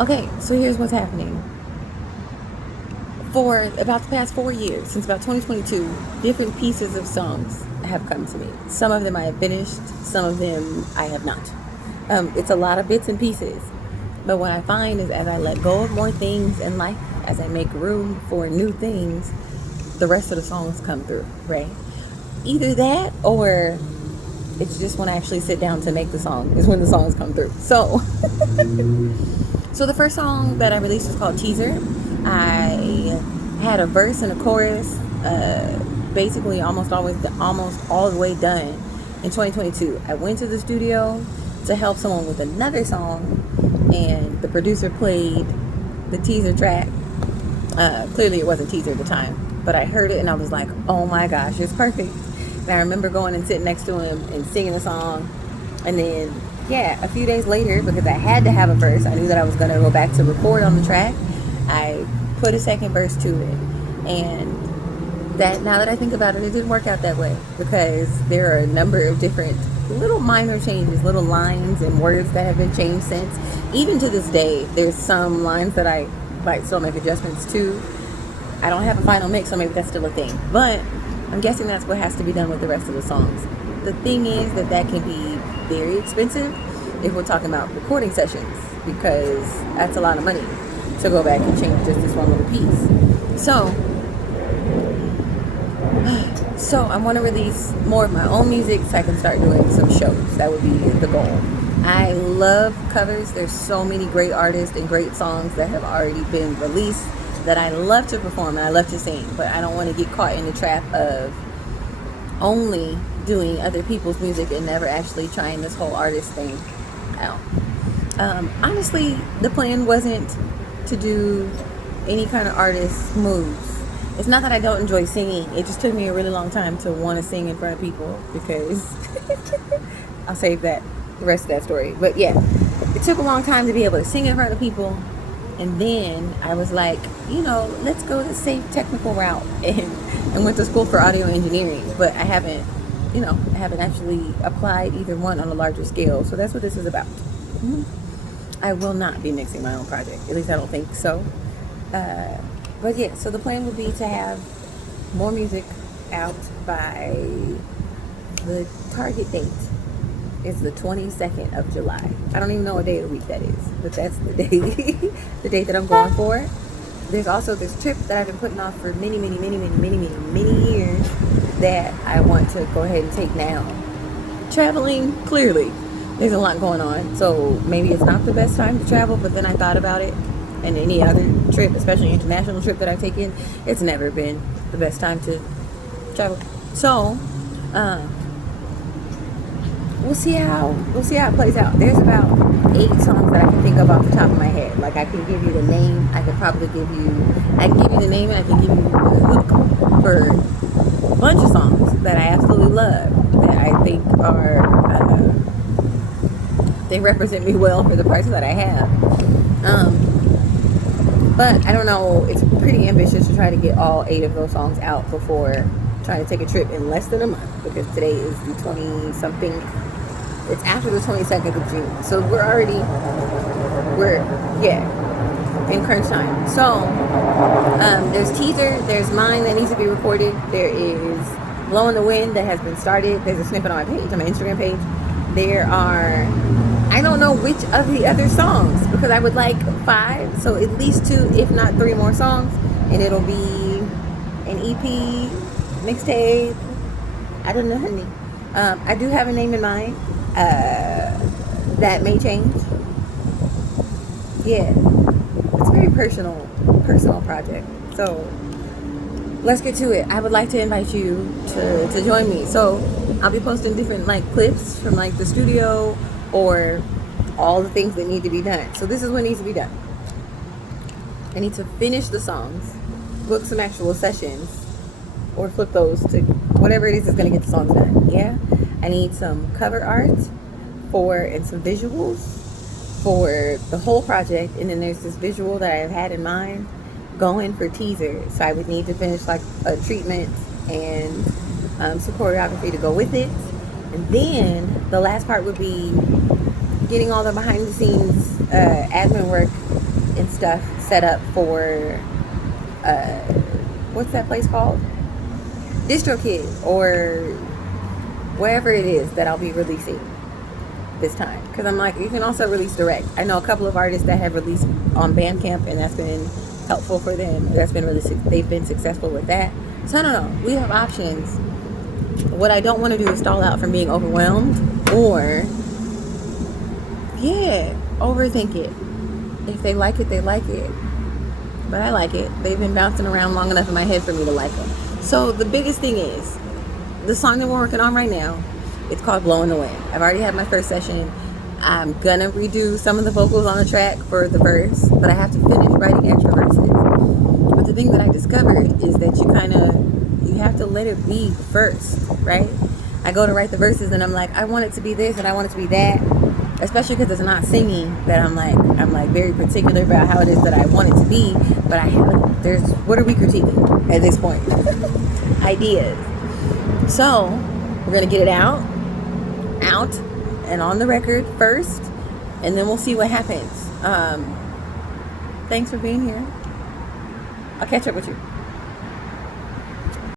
Okay, so here's what's happening. For about the past 4 years, since about 2022, different pieces of songs have come to me. Some of them I have finished, some of them I have not. It's a lot of bits and pieces. But what I find is as I let go of more things in life, as I make room for new things, the rest of the songs come through, right? Either that or it's just when I actually sit down to make the song is when the songs come through. So the first song that I released was called Teaser. I had a verse and a chorus, basically almost all the way done in 2022. I went to the studio to help someone with another song, and the producer played the teaser track. Clearly it wasn't teaser at the time, but I heard it and I was like, oh my gosh, it's perfect. And I remember going and sitting next to him and singing the song. And then, yeah, a few days later, because I had to have a verse, I knew that I was going to go back to record on the track. I put a second verse to it. And that, now that I think about it, it didn't work out that way, because there are a number of different little minor changes, little lines and words that have been changed since. Even to this day, there's some lines that I might still make adjustments to. I don't have a final mix, so maybe that's still a thing. But I'm guessing that's what has to be done with the rest of the songs. The thing is that can be very expensive if we're talking about recording sessions, because that's a lot of money to go back and change just this one little piece. So I want to release more of my own music so I can start doing some shows. That would be the goal. I love covers. There's so many great artists and great songs that have already been released that I love to perform and I love to sing, but I don't want to get caught in the trap of only doing other people's music and never actually trying this whole artist thing out. Honestly, the plan wasn't to do any kind of artist moves. It's not that I don't enjoy singing. It just took me a really long time to want to sing in front of people, because I'll save the rest of that story. But yeah, it took a long time to be able to sing in front of people. And then I was like, let's go the safe technical route, and went to school for audio engineering. But I haven't actually applied either one on a larger scale. So that's what this is about. I will not be mixing my own project. At least I don't think so. But yeah, so the plan would be to have more music out by the target date. It's the 22nd of July. I don't even know what day of the week that is, but that's the day, the date that I'm going for. There's also this trip that I've been putting off for many years that I want to go ahead and take now. Traveling, clearly, there's a lot going on, so maybe it's not the best time to travel, but then I thought about it, and any other trip, especially international trip that I've taken, it's never been the best time to travel. So, we'll see how it plays out. There's about 8 songs that I can think of off the top of my head. Like, I can give you the name. I can give you the name, and I can give you the hook for a bunch of songs that I absolutely love, that I think are they represent me well for the price that I have. But I don't know. It's pretty ambitious to try to get all 8 of those songs out before trying to take a trip in less than a month, because today is the 20-something. It's after the 22nd of June. So we're in crunch time. So, there's Teaser, there's mine that needs to be recorded. There is Blow in the Wind that has been started. There's a snippet on my page, on my Instagram page. There are, I don't know which of the other songs, because I would like 5, so at least 2, if not 3 more songs, and it'll be an EP, mixtape. I don't know, honey. I do have a name in mind. That may change. Yeah, it's a very personal project. So let's get to it. I would like to invite you to join me. So I'll be posting different clips from the studio, or all the things that need to be done. So this is what needs to be done. I need to finish the songs, book some actual sessions, or flip those to whatever it is that's going to get the songs done. Yeah, I need some cover art and some visuals for the whole project, and then there's this visual that I've had in mind going for Teaser. So I would need to finish a treatment and some choreography to go with it, and then the last part would be getting all the behind the scenes admin work stuff set up for what's that place called? DistroKid, or wherever it is that I'll be releasing this time. Because I'm like, you can also release direct. I know a couple of artists that have released on Bandcamp, and that's been helpful for them. That's been really, they've been successful with that. So I don't know. We have options. What I don't want to do is stall out from being overwhelmed, or overthink it. If they like it, they like it. But I like it. They've been bouncing around long enough in my head for me to like them. So the biggest thing is, the song that we're working on right now, it's called Blowing the Wind. I've already had my first session. I'm gonna redo some of the vocals on the track for the verse, but I have to finish writing extra verses. But the thing that I discovered is that you have to let it be first, right? I go to write the verses and I'm like, I want it to be this and I want it to be that. Especially because it's not singing, that I'm like very particular about how it is that I want it to be, but I haven't. What are we critiquing at this point? Ideas. So we're gonna get it out and on the record first, and then we'll see what happens. Thanks for being here. I'll catch up with you.